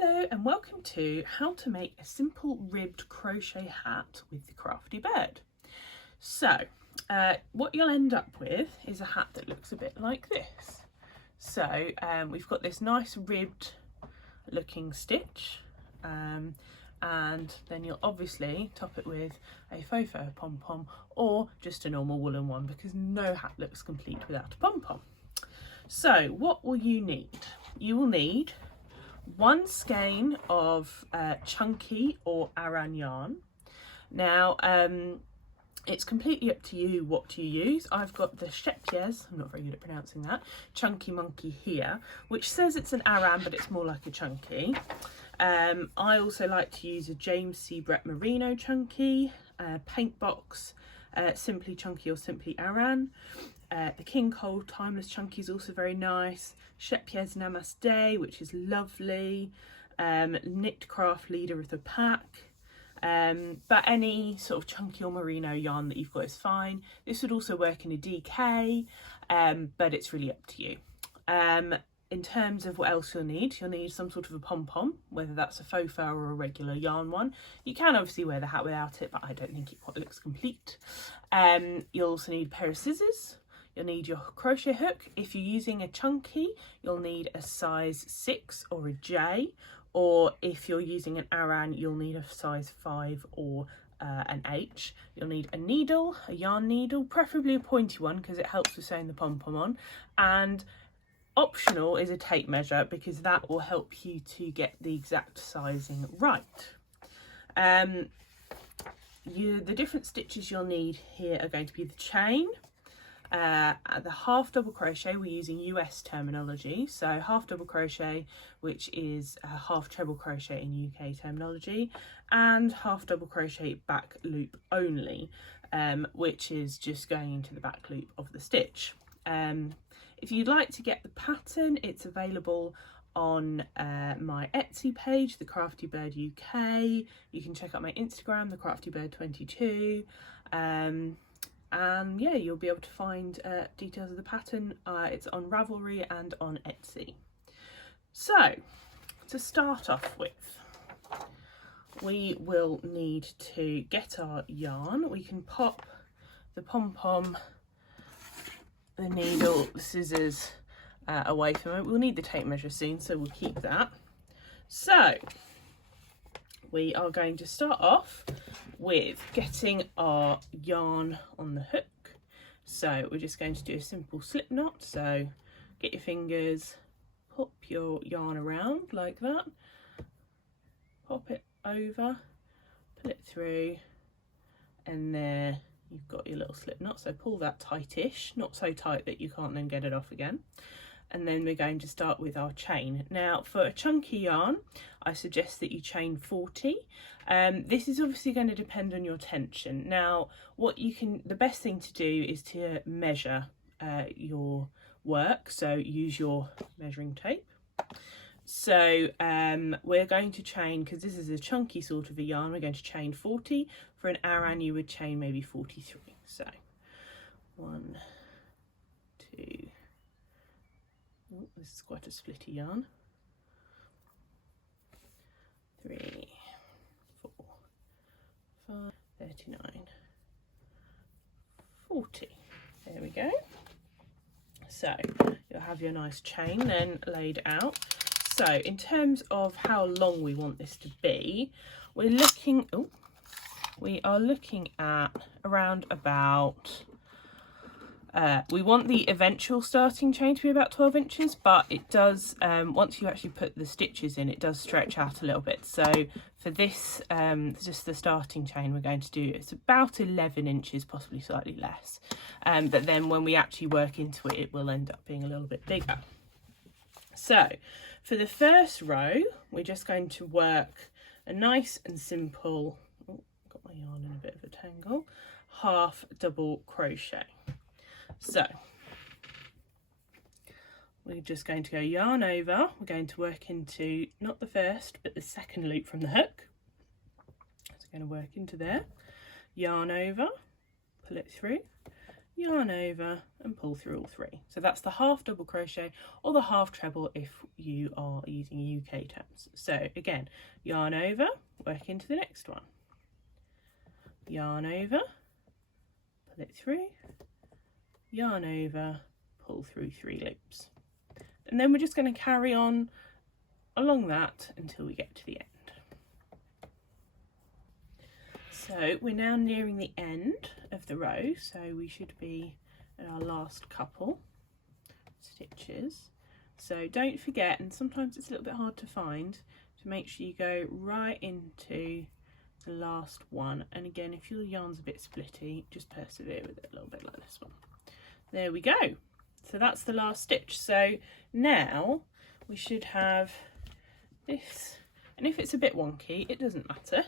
Hello and welcome to how to make a simple ribbed crochet hat with the Crafty bird. So what you'll end up with is a hat that looks a bit like this. So we've got this nice ribbed looking stitch and then you'll obviously top it with a faux fur pom-pom or just a normal woolen one, because no hat looks complete without a pom-pom. So what will you need? You will need one skein of chunky or Aran yarn. Now it's completely up to you what to use. I've got the Shepiez, I'm not very good at pronouncing that, chunky monkey here, which says it's an Aran but it's more like a chunky. I also like to use a James C. Brett Merino chunky, paint box, simply chunky or simply Aran. The King Cole Timeless Chunky is also very nice. Shepiez Namaste, which is lovely. Knit Craft Leader of the Pack. But any sort of chunky or merino yarn that you've got is fine. This would also work in a DK, but it's really up to you. In terms of what else you'll need some sort of a pom-pom, whether that's a faux fur or a regular yarn one. You can obviously wear the hat without it, but I don't think it quite looks complete. You'll also need a pair of scissors. You'll need your crochet hook. If you're using a chunky, you'll need a size 6 or a J, or if you're using an Aran, you'll need a size 5 or an H. You'll need a needle, a yarn needle, preferably a pointy one because it helps with sewing the pom-pom on, and optional is a tape measure because that will help you to get the exact sizing right. The different stitches you'll need here are going to be the chain. The half double crochet, we're using US terminology, so half double crochet, which is half treble crochet in UK terminology, and half double crochet back loop only, which is just going into the back loop of the stitch. If you'd like to get the pattern, it's available on my Etsy page, the Crafty Bird UK. You can check out my Instagram, the Crafty Bird 22. And yeah, you'll be able to find details of the pattern. It's on Ravelry and on Etsy. So to start off with, we will need to get our yarn. We can pop the pom-pom, the needle, the scissors away from it. We'll need the tape measure soon, so we'll keep that. So we are going to start off with getting our yarn on the hook. So we're just going to do a simple slip knot. So get your fingers, pop your yarn around like that, pop it over, pull it through, and there you've got your little slip knot. So pull that tightish, not so tight that you can't then get it off again. And then we're going to start with our chain. Now for a chunky yarn, I suggest that you chain 40. This is obviously going to depend on your tension. Now the best thing to do is to measure your work, so use your measuring tape. So we're going to chain, because this is a chunky sort of a yarn, we're going to chain 40. For an Aran you would chain maybe 43. So 1, 2, oh, this is quite a splitty yarn. 3, 4, 5, 39, 40. There we go. So you'll have your nice chain then laid out. So in terms of how long we want this to be, we are looking at around about we want the eventual starting chain to be about 12 inches, but it does, once you actually put the stitches in, it does stretch out a little bit. So for this, just the starting chain we're going to do, it's about 11 inches, possibly slightly less. But then when we actually work into it, it will end up being a little bit bigger. So for the first row, we're just going to work a nice and simple, oh, got my yarn in a bit of a tangle, half double crochet. So we're just going to go yarn over, we're going to work into not the first but the second loop from the hook. So we're going to work into there, yarn over, pull it through, yarn over and pull through all 3. So that's the half double crochet or the half treble if you are using UK terms. So again, yarn over, work into the next one, yarn over, pull it through, yarn over, pull through 3 loops, and then we're just going to carry on along that until we get to the end. So we're now nearing the end of the row, so we should be at our last couple stitches. So don't forget, and sometimes it's a little bit hard to find, to make sure you go right into the last one. And again, if your yarn's a bit splitty, just persevere with it a little bit like this one. There we go. So that's the last stitch. So now we should have this, and if it's a bit wonky, it doesn't matter.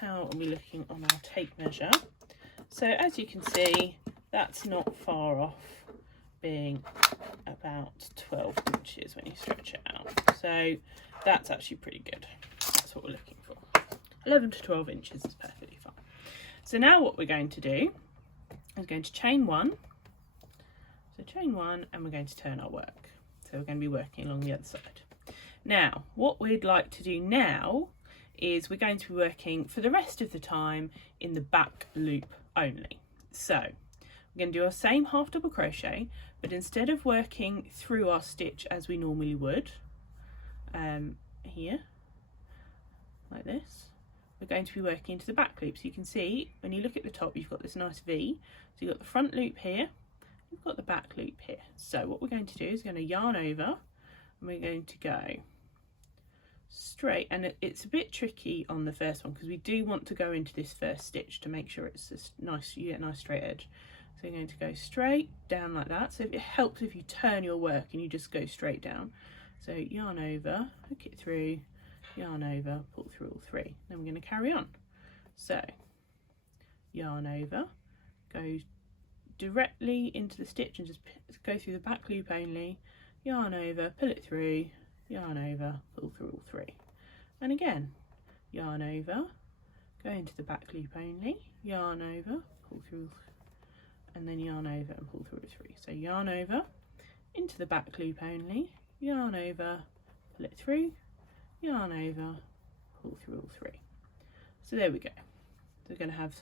How are we looking on our tape measure? So as you can see, that's not far off being about 12 inches when you stretch it out. So that's actually pretty good. That's what we're looking for. 11 to 12 inches is perfectly fine. So now what we're going to do is going to chain 1. So chain 1, and we're going to turn our work. So we're going to be working along the other side. Now, what we'd like to do now is we're going to be working for the rest of the time in the back loop only. So we're going to do our same half double crochet, but instead of working through our stitch as we normally would, here, like this, we're going to be working into the back loop. So you can see, when you look at the top, you've got this nice V. So you've got the front loop here, you've got the back loop here. So what we're going to do is we're going to yarn over, and we're going to go straight, and it's a bit tricky on the first one because we do want to go into this first stitch to make sure it's just nice, you get a nice straight edge. So you're going to go straight down like that. So it helps if you turn your work and you just go straight down. So yarn over, hook it through, yarn over, pull through all 3. Then we're going to carry on. So yarn over, go directly into the stitch and just go through the back loop only, yarn over, pull it through, yarn over, pull through all 3. And again, yarn over, go into the back loop only, yarn over, pull through, and then yarn over and pull through all 3. So yarn over, into the back loop only, yarn over, pull it through, yarn over, pull through all 3. So there we go. So we're going to have,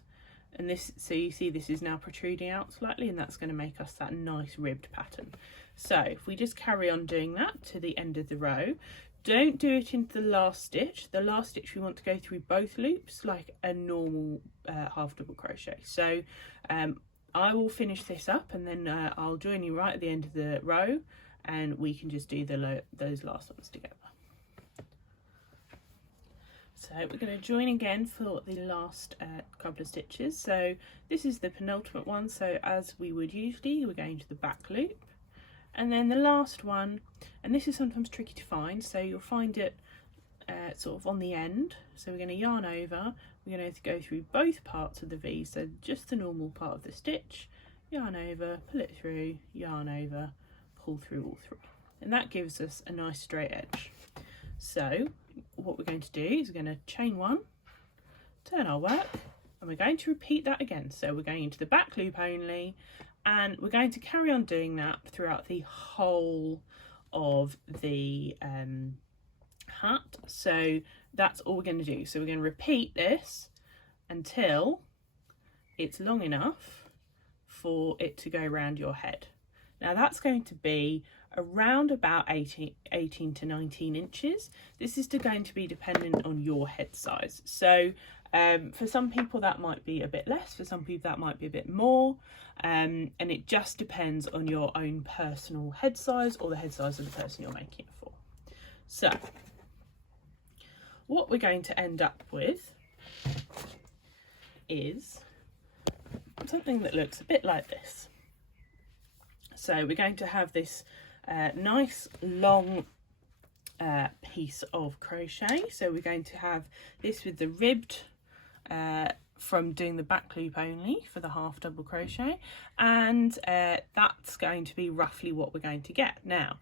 and this, so you see this is now protruding out slightly, and that's going to make us that nice ribbed pattern. So if we just carry on doing that to the end of the row, don't do it into the last stitch. The last stitch we want to go through both loops like a normal half double crochet. So I will finish this up, and then I'll join you right at the end of the row, and we can just do those last ones together. So we're going to join again for the last couple of stitches. So this is the penultimate one, so as we would usually, we're going to the back loop, and then the last one, and this is sometimes tricky to find, so you'll find it sort of on the end. So we're going to yarn over, we're going to go through both parts of the V, so just the normal part of the stitch, yarn over, pull it through, yarn over, pull through all 3, and that gives us a nice straight edge. So what we're going to do is we're going to chain 1, turn our work, and we're going to repeat that again. So we're going into the back loop only, and we're going to carry on doing that throughout the whole of the hat. So that's all we're going to do. So we're going to repeat this until it's long enough for it to go around your head. Now that's going to be around about 18 to 19 inches. This is going to be dependent on your head size. So for some people that might be a bit less, for some people that might be a bit more, and it just depends on your own personal head size or the head size of the person you're making it for. So what we're going to end up with is something that looks a bit like this. So we're going to have this nice long piece of crochet. So we're going to have this with the ribbed from doing the back loop only for the half double crochet, and that's going to be roughly what we're going to get. Now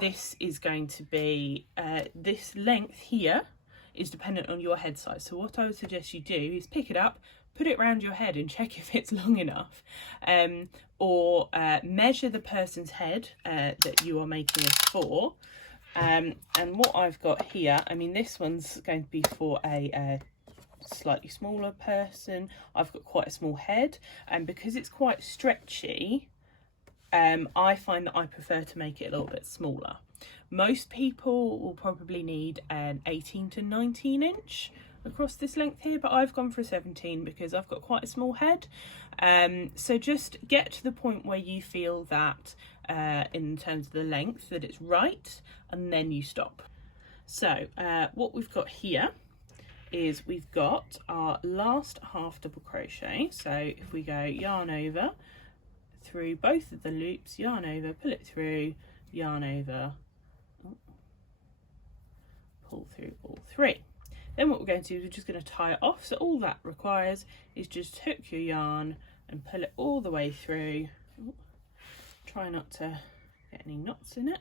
this is going to be this length here is dependent on your head size. So what I would suggest you do is pick it up, put it around your head and check if it's long enough, or measure the person's head that you are making this for. And what I've got here, I mean, this one's going to be for a slightly smaller person. I've got quite a small head, and because it's quite stretchy, I find that I prefer to make it a little bit smaller. Most people will probably need an 18 to 19 inch across this length here, but I've gone for a 17 because I've got quite a small head. So just get to the point where you feel that in terms of the length that it's right, and then you stop. So what we've got here is we've got our last half double crochet. So if we go yarn over through both of the loops, yarn over, pull it through, yarn over, pull through all three. Then what we're going to do is we're just going to tie it off. So all that requires is just hook your yarn and pull it all the way through. Try not to get any knots in it.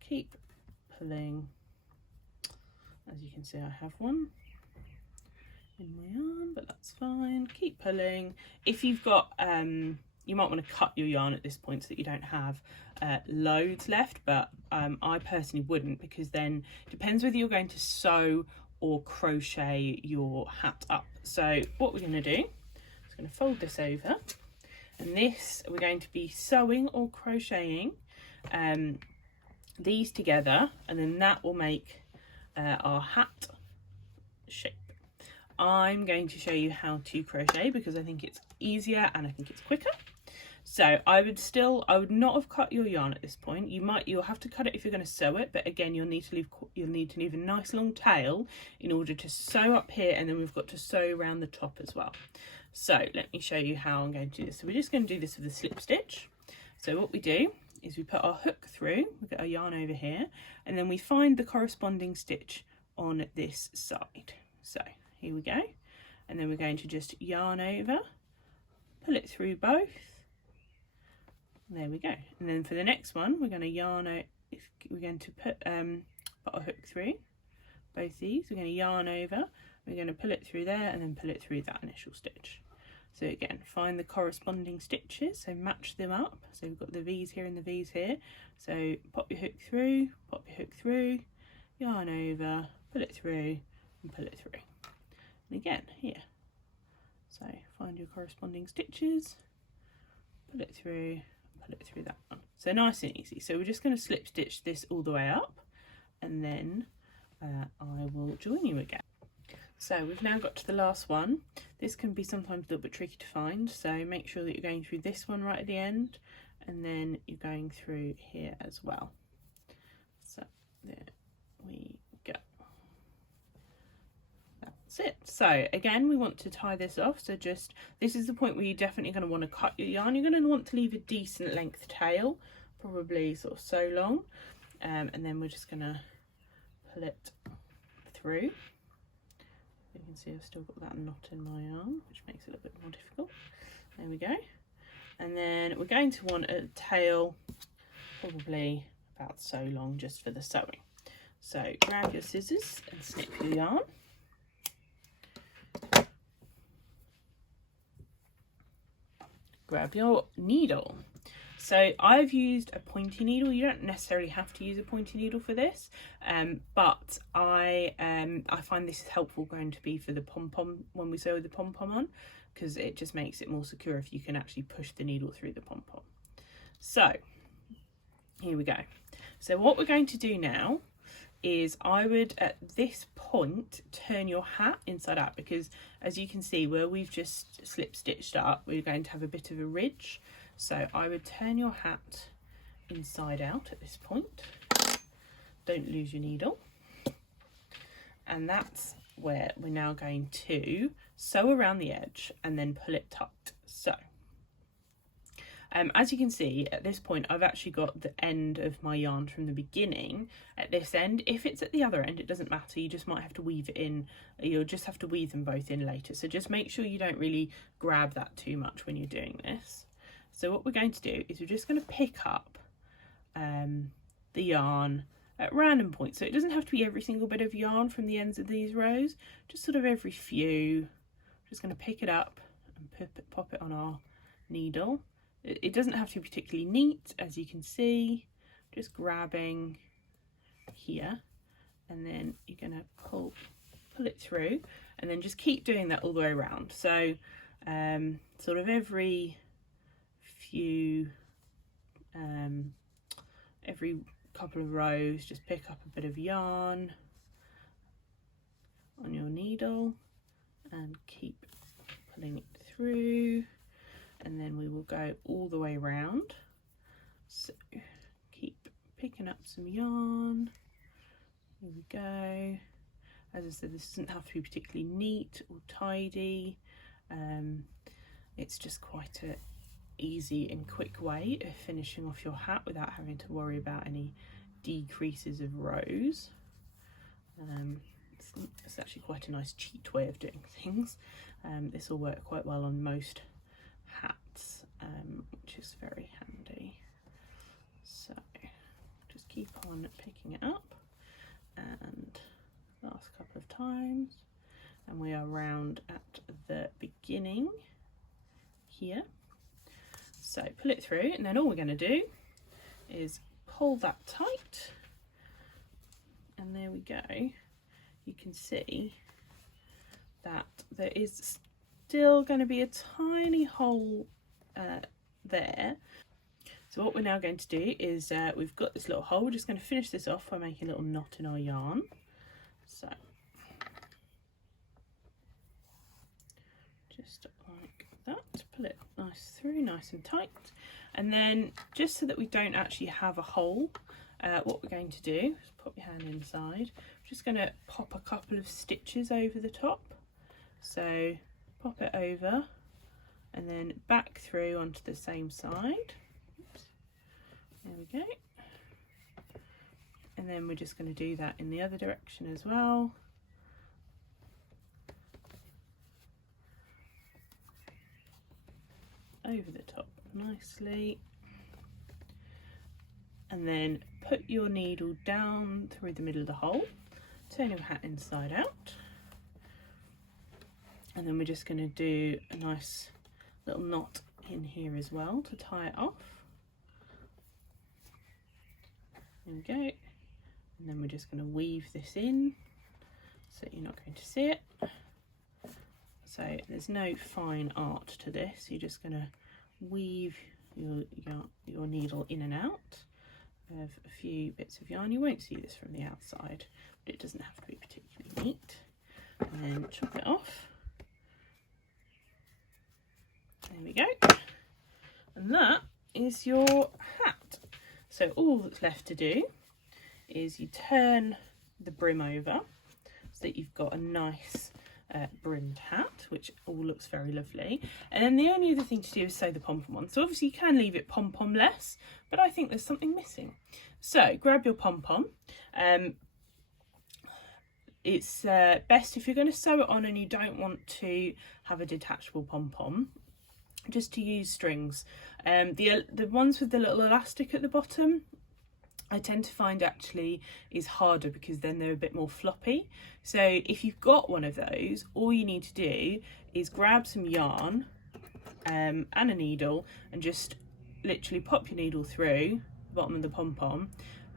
Keep pulling. As you can see, I have one in my yarn, but that's fine. Keep pulling. If you've got, you might want to cut your yarn at this point so that you don't have loads left, but I personally wouldn't, because then it depends whether you're going to sew or crochet your hat up. So what we're going to do is going to fold this over, and this we're going to be sewing or crocheting these together, and then that will make our hat shape. I'm going to show you how to crochet because I think it's easier and I think it's quicker. So I would not have cut your yarn at this point. You'll have to cut it if you're going to sew it, but again, you'll need to leave a nice long tail in order to sew up here, and then we've got to sew around the top as well. So let me show you how I'm going to do this. So we're just going to do this with a slip stitch. So what we do is we put our hook through, we get our yarn over here, and then we find the corresponding stitch on this side. So here we go, and then we're going to just yarn over, pull it through both. There we go. And then for the next one, we're going to yarn out. We're going to put our hook through both these. We're going to yarn over. We're going to pull it through there, and then pull it through that initial stitch. So again, find the corresponding stitches, so match them up. So we've got the V's here and the V's here. So pop your hook through, yarn over, pull it through, and pull it through. And again, here. So find your corresponding stitches, pull it through, and pull it through that one. So nice and easy. So we're just going to slip stitch this all the way up, and then I will join you again. So we've now got to the last one. This can be sometimes a little bit tricky to find, so make sure that you're going through this one right at the end, and then you're going through here as well. So there we go. That's it. So again, we want to tie this off. So just, this is the point where you're definitely going to want to cut your yarn. You're going to want to leave a decent length tail, probably sort of so long, and then we're just going to pull it through. You can see I've still got that knot in my arm, which makes it a little bit more difficult. There we go. And then we're going to want a tail probably about so long just for the sewing. So grab your scissors and snip your yarn. Grab your needle. So I've used a pointy needle. You don't necessarily have to use a pointy needle for this, but I find this is helpful going to be for the pom-pom when we sew the pom-pom on, because it just makes it more secure if you can actually push the needle through the pom-pom. So here we go. So what we're going to do now is I would at this point turn your hat inside out, because as you can see where we've just slip stitched up, we're going to have a bit of a ridge. So I would turn your hat inside out at this point. Don't lose your needle. And that's where we're now going to sew around the edge and then pull it tight. So as you can see at this point, I've actually got the end of my yarn from the beginning at this end. If it's at the other end, it doesn't matter. You just might have to weave it in. You'll just have to weave them both in later. So just make sure you don't really grab that too much when you're doing this. So what we're going to do is we're just going to pick up the yarn at random points. So it doesn't have to be every single bit of yarn from the ends of these rows, just sort of every few. Just going to pick it up and pop it on our needle. It doesn't have to be particularly neat, as you can see. Just grabbing here, and then you're going to pull it through, and then just keep doing that all the way around. So sort of every few, every couple of rows, just pick up a bit of yarn on your needle and keep pulling it through, and then we will go all the way around. So keep picking up some yarn. Here we go. As I said, this doesn't have to be particularly neat or tidy. It's just quite a easy and quick way of finishing off your hat without having to worry about any decreases of rows. It's actually quite a nice cheat way of doing things. This will work quite well on most hats, which is very handy. So just keep on picking it up, and last couple of times, and we are round at the beginning here. So pull it through, and then all we're going to do is pull that tight, and there we go. You can see that there is still going to be a tiny hole there. So what we're now going to do is we've got this little hole. We're just going to finish this off by making a little knot in our yarn. So just like that, pull it nice and tight, and then just so that we don't actually have a hole, what we're going to do is pop your hand inside. I'm just going to pop a couple of stitches over the top. So pop it over and then back through onto the same side. Oops. There we go. And then we're just going to do that in the other direction as well. Over the top nicely, and then put your needle down through the middle of the hole, turn your hat inside out, and then we're just going to do a nice little knot in here as well to tie it off. There we go, and then we're just going to weave this in so you're not going to see it. So there's no fine art to this, you're just going to weave your needle in and out of a few bits of yarn. You won't see this from the outside, but it doesn't have to be particularly neat. And then chop it off. There we go. And that is your hat. So all that's left to do is you turn the brim over so that you've got a nice brimmed hat, which all looks very lovely. And then the only other thing to do is sew the pom-pom on. So obviously you can leave it pom-pom-less, but I think there's something missing. So grab your pom-pom. It's best if you're going to sew it on and you don't want to have a detachable pom-pom, just to use strings. The ones with the little elastic at the bottom, I tend to find actually is harder because then they're a bit more floppy. So if you've got one of those, all you need to do is grab some yarn and a needle and just literally pop your needle through the bottom of the pom-pom,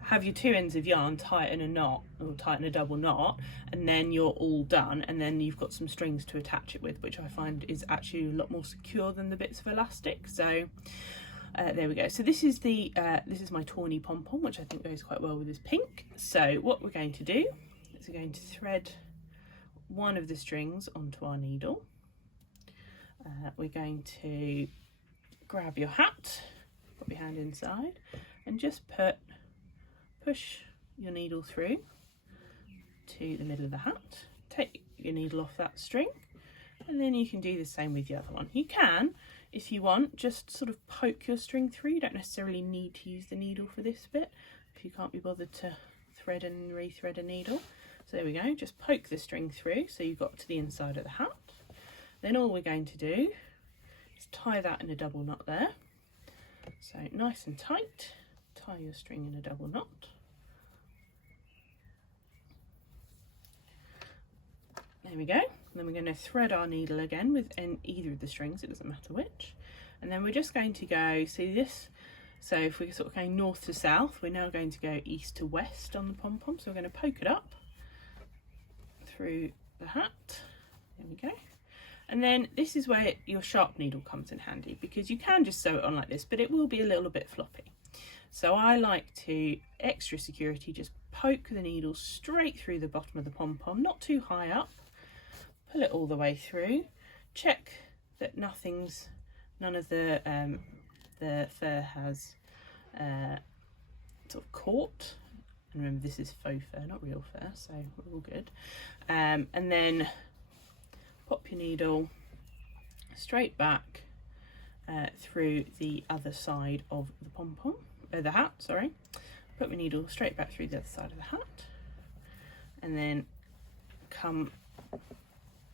have your two ends of yarn, tighten a knot or tighten a double knot, and then you're all done, and then you've got some strings to attach it with, which I find is actually a lot more secure than the bits of elastic. So there we go. So this is my tawny pom-pom, which I think goes quite well with this pink. So what we're going to do is we're going to thread one of the strings onto our needle. We're going to grab your hat, put your hand inside, and just push your needle through to the middle of the hat. Take your needle off that string, and then you can do the same with the other one. You can, if you want, just sort of poke your string through. You don't necessarily need to use the needle for this bit if you can't be bothered to thread and rethread a needle. So there we go, just poke the string through so you've got to the inside of the hat. Then all we're going to do is tie that in a double knot there. So nice and tight, tie your string in a double knot. There we go. Then we're going to thread our needle again with either of the strings, it doesn't matter which. And then we're just going to go, see this? So if we're sort of going north to south, we're now going to go east to west on the pom-pom. So we're going to poke it up through the hat. There we go. And then this is where your sharp needle comes in handy, because you can just sew it on like this, but it will be a little bit floppy. So I like to, extra security, just poke the needle straight through the bottom of the pom-pom, not too high up. Pull it all the way through. Check that none of the fur has sort of caught. And remember, this is faux fur, not real fur, so we're all good. And then pop your needle straight back through the other side of the pom-pom, the hat, sorry. Put my needle straight back through the other side of the hat, and then come,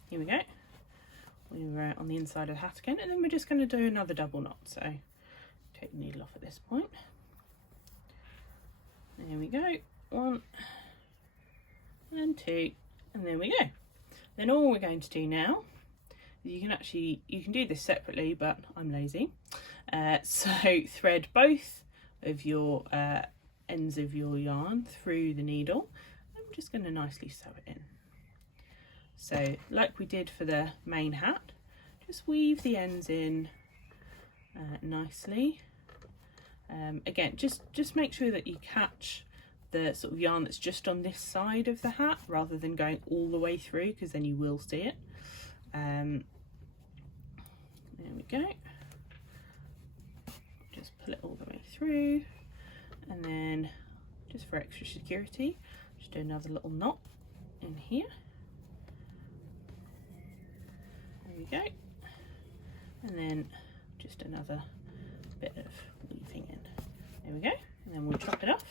here we go, we're on the inside of the hat again, and then we're just going to do another double knot. So take the needle off at this point. There we go, 1 and 2, and there we go. Then all we're going to do now, you can do this separately, but I'm lazy. So thread both of your ends of your yarn through the needle. I'm just going to nicely sew it in. So like we did for the main hat, just weave the ends in nicely. Again, just make sure that you catch the sort of yarn that's just on this side of the hat rather than going all the way through, because then you will see it. There we go. Just pull it all the way through, and then just for extra security, just do another little knot in here. There we go. And then just another bit of weaving in. There we go. And then we'll chop it off.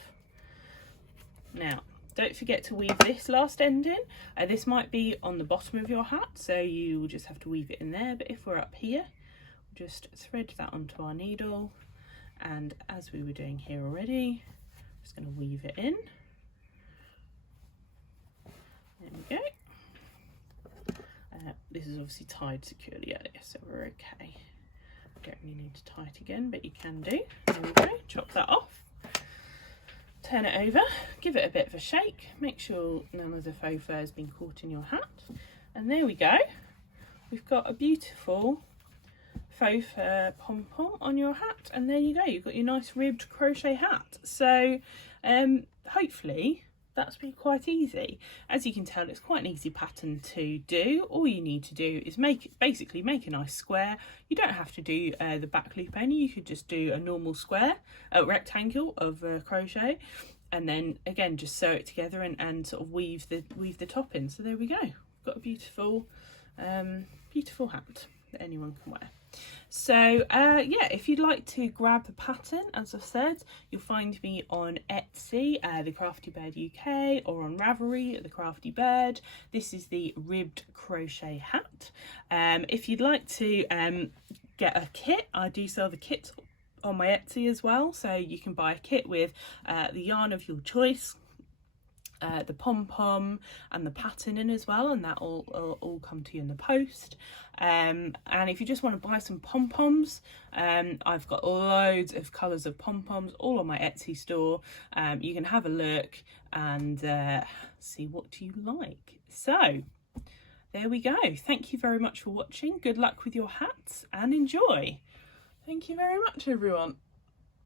Now, don't forget to weave this last end in. This might be on the bottom of your hat, so you will just have to weave it in there. But if we're up here, we'll just thread that onto our needle. And as we were doing here already, I'm just going to weave it in. There we go. This is obviously tied securely earlier, so we're okay. Don't really need to tie it again, but you can do. There we go. Chop that off. Turn it over, give it a bit of a shake, make sure none of the faux fur has been caught in your hat, and there we go. We've got a beautiful faux fur pom-pom on your hat, and there you go, you've got your nice ribbed crochet hat. So hopefully that's been quite easy. As you can tell, it's quite an easy pattern to do. All you need to do is basically make a nice square. You don't have to do the back loop any, you could just do a normal square, a rectangle of crochet, and then again just sew it together and sort of weave the top in. So there we go, got a beautiful beautiful hat that anyone can wear. So yeah, if you'd like to grab the pattern, as I've said, you'll find me on Etsy, the Crafty Bird UK, or on Ravelry, the Crafty Bird. This is the ribbed crochet hat. If you'd like to get a kit, I do sell the kits on my Etsy as well, so you can buy a kit with the yarn of your choice, the pom-pom and the pattern in as well, and that all come to you in the post. And if you just want to buy some pom-poms, I've got loads of colours of pom-poms all on my Etsy store. You can have a look and see what you like. So there we go. Thank you very much for watching. Good luck with your hats and enjoy. Thank you very much, everyone.